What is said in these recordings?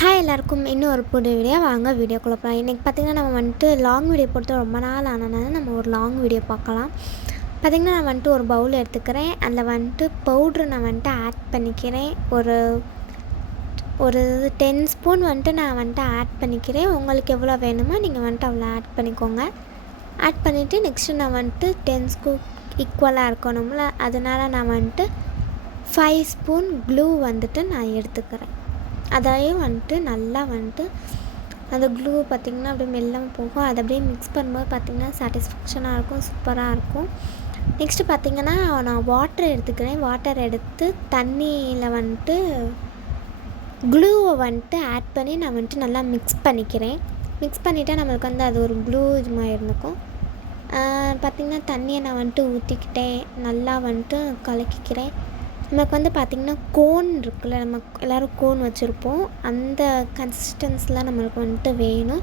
Hi எல்லாருக்கும் இன்னும் ஒரு புது வீடியோ வாங்க வீடியோக்குள்ளே போகலாம். இன்றைக்கி பார்த்திங்கன்னா நம்ம வந்துட்டு லாங் வீடியோ போட்டு ரொம்ப நாள் ஆனதுனால நம்ம ஒரு லாங் வீடியோ பார்க்கலாம். பார்த்திங்கன்னா நான் வந்துட்டு ஒரு பவுல் எடுத்துக்கிறேன். அதில் வந்துட்டு பவுட்ரு நான் வந்துட்டு ஆட் பண்ணிக்கிறேன். ஒரு ஒரு 10 ஸ்பூன் வந்துட்டு நான் வந்துட்டு ஆட் பண்ணிக்கிறேன். உங்களுக்கு எவ்வளோ வேணுமோ நீங்கள் வந்துட்டு அவ்வளோ ஆட் பண்ணிக்கோங்க. ஆட் பண்ணிவிட்டு நெக்ஸ்ட்டு நான் வந்துட்டு 10 ஸ்கூப் ஈக்குவலாக இருக்கணும்ல, அதனால் நான் வந்துட்டு 5 ஸ்பூன் க்ளூ வந்துட்டு நான் எடுத்துக்கிறேன். அதையும் வந்துட்டு நல்லா வந்துட்டு அந்த க்ளூ பார்த்திங்கன்னா அப்படியே மெல்லாமல் போகும். அதை அப்படியே மிக்ஸ் பண்ணும்போது பார்த்திங்கன்னா சாட்டிஸ்ஃபேக்ஷனாக இருக்கும், சூப்பராக இருக்கும். நெக்ஸ்ட்டு பார்த்திங்கன்னா நான் வாட்டர் எடுத்துக்கிறேன். வாட்டர் எடுத்து தண்ணியில் வந்துட்டு க்ளூவை வந்துட்டு ஆட் பண்ணி நான் வந்துட்டு நல்லா மிக்ஸ் பண்ணிக்கிறேன். மிக்ஸ் பண்ணிவிட்டால் நம்மளுக்கு வந்து அது ஒரு க்ளூ இது மாதிரி இருந்துக்கும். பார்த்திங்கன்னா தண்ணியை நான் வந்துட்டு ஊற்றிக்கிட்டேன், நல்லா வந்துட்டு கலக்கிக்கிறேன். நமக்கு வந்து பார்த்திங்கன்னா கோன் இருக்குல்ல, நம்ம எல்லோரும் கோன் வச்சுருப்போம், அந்த கன்சிஸ்டன்ஸில் நம்மளுக்கு வந்துட்டு வேணும்.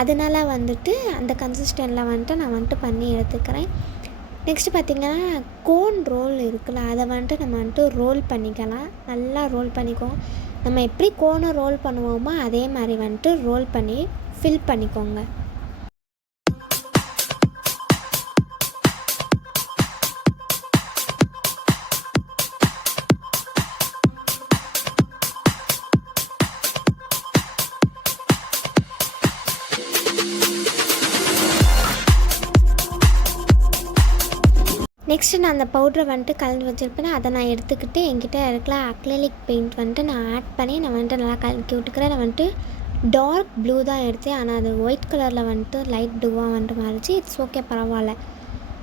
அதனால் வந்துட்டு அந்த கன்சிஸ்டன்ஸில் வந்துட்டு நான் வந்துட்டு பண்ணி எடுத்துக்கிறேன். நெக்ஸ்ட்டு பார்த்திங்கன்னா கோன் ரோல் இருக்குல்ல, அதை வந்துட்டு நம்ம வந்துட்டு ரோல் பண்ணிக்கலாம். நல்லா ரோல் பண்ணிக்குவோம். நம்ம எப்படி கோனை ரோல் பண்ணுவோமோ அதே மாதிரி வந்துட்டு ரோல் பண்ணி ஃபில் பண்ணிக்கோங்க. நெக்ஸ்ட்டு நான் அந்த பவுட்ரை வந்துட்டு கலந்து வச்சுருப்பேன். அதை நான் எடுத்துக்கிட்டு என்கிட்ட இருக்கிற அக்ரிலிக் பெயிண்ட் வந்துட்டு நான் ஆட் பண்ணி நான் வந்துட்டு நல்லா கலக்கி விட்டுக்கிறேன். நான் வந்துட்டு டார்க் ப்ளூ தான் எடுத்தேன், ஆனால் அது ஒயிட் கலரில் வந்துட்டு லைட் ப்ளூவாக வந்துட்டு மாறிச்சு. இட்ஸ் ஓகே, பரவாயில்ல.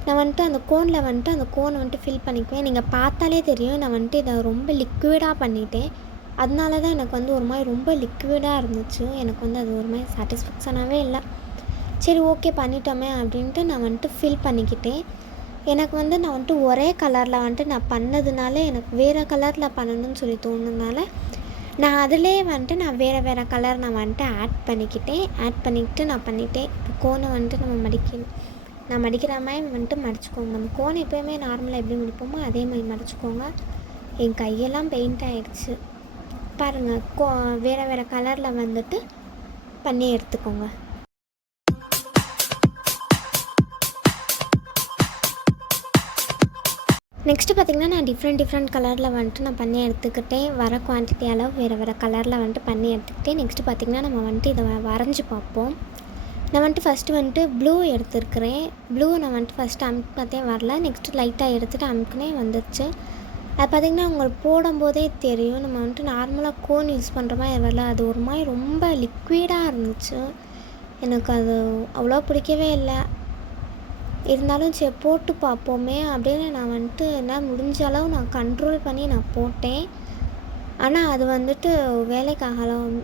நான் வந்துட்டு அந்த கோனில் வந்துட்டு அந்த கோனை வந்துட்டு ஃபில் பண்ணிக்குவேன். நீங்கள் பார்த்தாலே தெரியும் நான் வந்துட்டு இதை ரொம்ப லிக்விடாக பண்ணிட்டேன். அதனால தான் எனக்கு வந்து ஒரு மாதிரி ரொம்ப லிக்விடாக இருந்துச்சு. எனக்கு வந்து அது ஒரு மாதிரி சாட்டிஸ்ஃபேக்ஷனாகவே இல்லை. சரி ஓகே பண்ணிட்டோமே அப்படின்ட்டு நான் வந்துட்டு ஃபில் பண்ணிக்கிட்டேன். எனக்கு வந்து நான் வந்துட்டு ஒரே கலரில் வந்துட்டு நான் பண்ணதுனால எனக்கு வேறு கலரில் பண்ணணும்னு சொல்லி தோணுனால நான் அதிலே வந்துட்டு நான் வேறு கலர் நான் வந்துட்டு ஆட் பண்ணிக்கிட்டு நான் பண்ணிட்டேன். இப்போ கோனை வந்துட்டு நான் மடிக்கிற மாதிரி வந்துட்டு மடிச்சுக்கோங்க. நம்ம கோனை எப்போயுமே நார்மலாக எப்படி மடிப்போமோ அதே மாதிரி மடிச்சுக்கோங்க. என் கையெல்லாம் பெயிண்ட் ஆகிடுச்சு பாருங்கள். வேறு கலரில் வந்துட்டு பண்ணி எடுத்துக்கோங்க. நெக்ஸ்ட்டு பார்த்திங்கன்னா நான் டிஃப்ரெண்ட் கலரில் வந்துட்டு நான் பண்ணி எடுத்துக்கிட்டேன். வர குவான்டிட்டி அளவு வேறு கலரில் வந்துட்டு பண்ணி எடுத்துக்கிட்டேன். நெக்ஸ்ட்டு பார்த்திங்கன்னா நம்ம வந்துட்டு இதை வரைஞ்சி பார்ப்போம். நான் வந்துட்டு ஃபஸ்ட்டு வந்துட்டு ப்ளூ எடுத்துருக்கிறேன். ப்ளூ நான் வந்துட்டு ஃபஸ்ட்டு அமுக்கி பார்த்தேன், வரல. நெக்ஸ்ட்டு லைட்டாக எடுத்துகிட்டு அமுக்குனே வந்துடுச்சு. அது பார்த்திங்கன்னா உங்களுக்கு போடும்போதே தெரியும், நம்ம வந்துட்டு நார்மலாக கோன் யூஸ் பண்ணுற மாதிரி வரல. அது ஒரு மாதிரி ரொம்ப லிக்விடாக இருந்துச்சு. எனக்கு அது அவ்வளோ பிடிக்கவே இல்லை. இருந்தாலும் சரி போட்டு பார்ப்போமே அப்படின்னு நான் வந்துட்டு என்ன முடிஞ்ச அளவு நான் கண்ட்ரோல் பண்ணி நான் போட்டேன். ஆனால் அது வந்துட்டு வேலைக்காகலாம்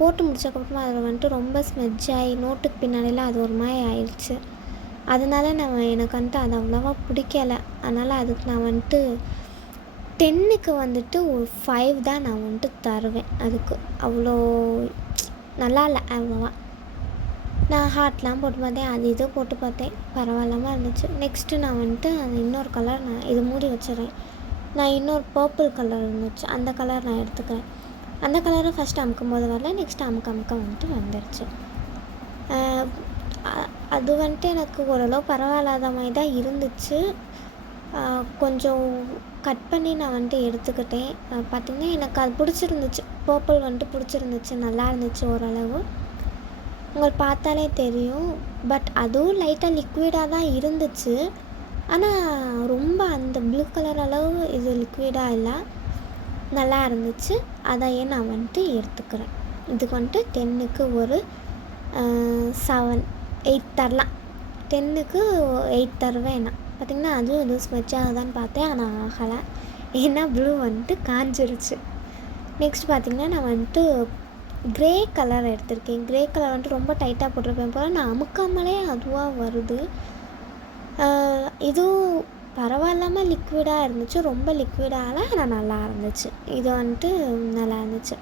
போட்டு முடிச்சக்கப்புறமா அதில் வந்துட்டு ரொம்ப ஸ்மெட்ஜ் ஆகி நோட்டுக்கு பின்னாடிலாம் அது ஒரு மாதிரி ஆயிடுச்சு. அதனால எனக்கு வந்துட்டு அது அவ்வளோவா பிடிக்கலை. அதனால் அதுக்கு நான் வந்துட்டு 10க்கு வந்துட்டு ஒரு 5 தான் நான் வந்துட்டு தருவேன். அதுக்கு அவ்வளோ நல்லா இல்லை அவ்வளோவா. நான் ஹார்ட்லாம் போட்டு பார்த்தேன், அது இது போட்டு பார்த்தேன், பரவாயில்லாமல் இருந்துச்சு. நெக்ஸ்ட்டு நான் வந்துட்டு அந்த இன்னொரு கலர் நான் இது மூடி வச்சிடறேன். நான் இன்னொரு பர்பிள் கலர் இருந்துச்சு, அந்த கலர் நான் எடுத்துக்கிறேன். அந்த கலரை ஃபஸ்ட்டு அமுக்கும் போது வரல, நெக்ஸ்ட்டு அமுக்க வந்துட்டு வந்துடுச்சு. அது வந்துட்டு எனக்கு ஓரளவு பரவாயில்லாத மாதிரி தான் இருந்துச்சு. கொஞ்சம் கட் பண்ணி நான் வந்துட்டு எடுத்துக்கிட்டேன். பார்த்திங்கன்னா எனக்கு அது பிடிச்சிருந்துச்சு. பர்பிள் வந்துட்டு பிடிச்சிருந்துச்சு, நல்லா இருந்துச்சு ஓரளவு. உங்களுக்கு பார்த்தாலே தெரியும். பட் அதுவும் லைட்டாக லிக்விடாக தான் இருந்துச்சு. ஆனால் ரொம்ப அந்த ப்ளூ கலர் அளவு இது லிக்விடாக இல்லை, நல்லா இருந்துச்சு. அதையே நான் வந்துட்டு எடுத்துக்கிறேன். இதுக்கு வந்துட்டு 10க்கு ஒரு 7, 8 தரலாம். 10க்கு 8 தருவேன் நான். பார்த்திங்கன்னா அதுவும் எதுவும் ஸ்மெட்ச் ஆகுதான்னு பார்த்தேன், ஆனால் ஆகலை. ஏன்னா ப்ளூ வந்துட்டு காஞ்சிருச்சு. நெக்ஸ்ட் பார்த்திங்கன்னா நான் வந்துட்டு க்ரே கலர் எடுத்திருக்கேன். க்ரே கலர் வந்துட்டு ரொம்ப டைட்டாக போட்டிருப்பேன் போல், நான் அமுக்காமலே அதுவாக வருது. இதுவும் பரவாயில்லாமல் லிக்விடாக இருந்துச்சு, ரொம்ப லிக்விடாகல, ஆனால் நல்லா இருந்துச்சு. இது வந்துட்டு நல்லா இருந்துச்சு.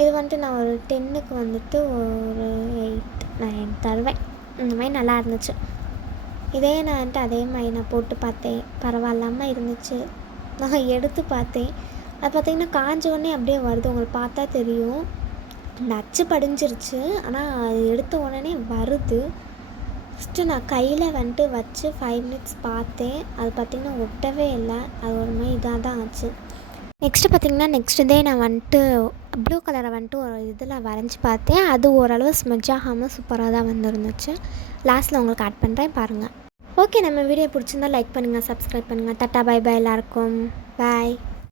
இது வந்துட்டு நான் ஒரு 10க்கு வந்துட்டு ஒரு 8, 9 தருவேன். இந்த மாதிரி நல்லா இருந்துச்சு. இதே நான் வந்துட்டு அதே மாதிரி நான் போட்டு பார்த்தேன், பரவாயில்லாமல் இருந்துச்சு. நான் எடுத்து பார்த்தேன், அது பார்த்திங்கன்னா காஞ்ச உடனே அப்படியே வருது, உங்களுக்கு பார்த்தா தெரியும். இந்த அச்சு படிஞ்சிருச்சு. ஆனால் அது எடுத்த உடனே வருது. ஃபஸ்ட்டு நான் கையில் வந்துட்டு வச்சு 5 மினிட்ஸ் பார்த்தேன். அது பார்த்திங்கன்னா ஒட்டவே இல்லை. அது ஒரு மாதிரி இதாக தான் ஆச்சு. நெக்ஸ்ட்டு பார்த்திங்கன்னா நெக்ஸ்ட் டே நான் வந்துட்டு ப்ளூ கலரை வந்துட்டு ஒரு இதில் வரைஞ்சி பார்த்தேன். அது ஓரளவு ஸ்மெட்ச் ஆகாமல் சூப்பராக தான் வந்துருந்துச்சு. லாஸ்ட்டில் உங்களுக்கு ஆட் பண்ணுறேன் பாருங்கள். ஓகே, நம்ம வீடியோ பிடிச்சிருந்தா லைக் பண்ணுங்கள், சப்ஸ்கிரைப் பண்ணுங்கள். டாட்டா பை பை எல்லாருக்கும். பாய்.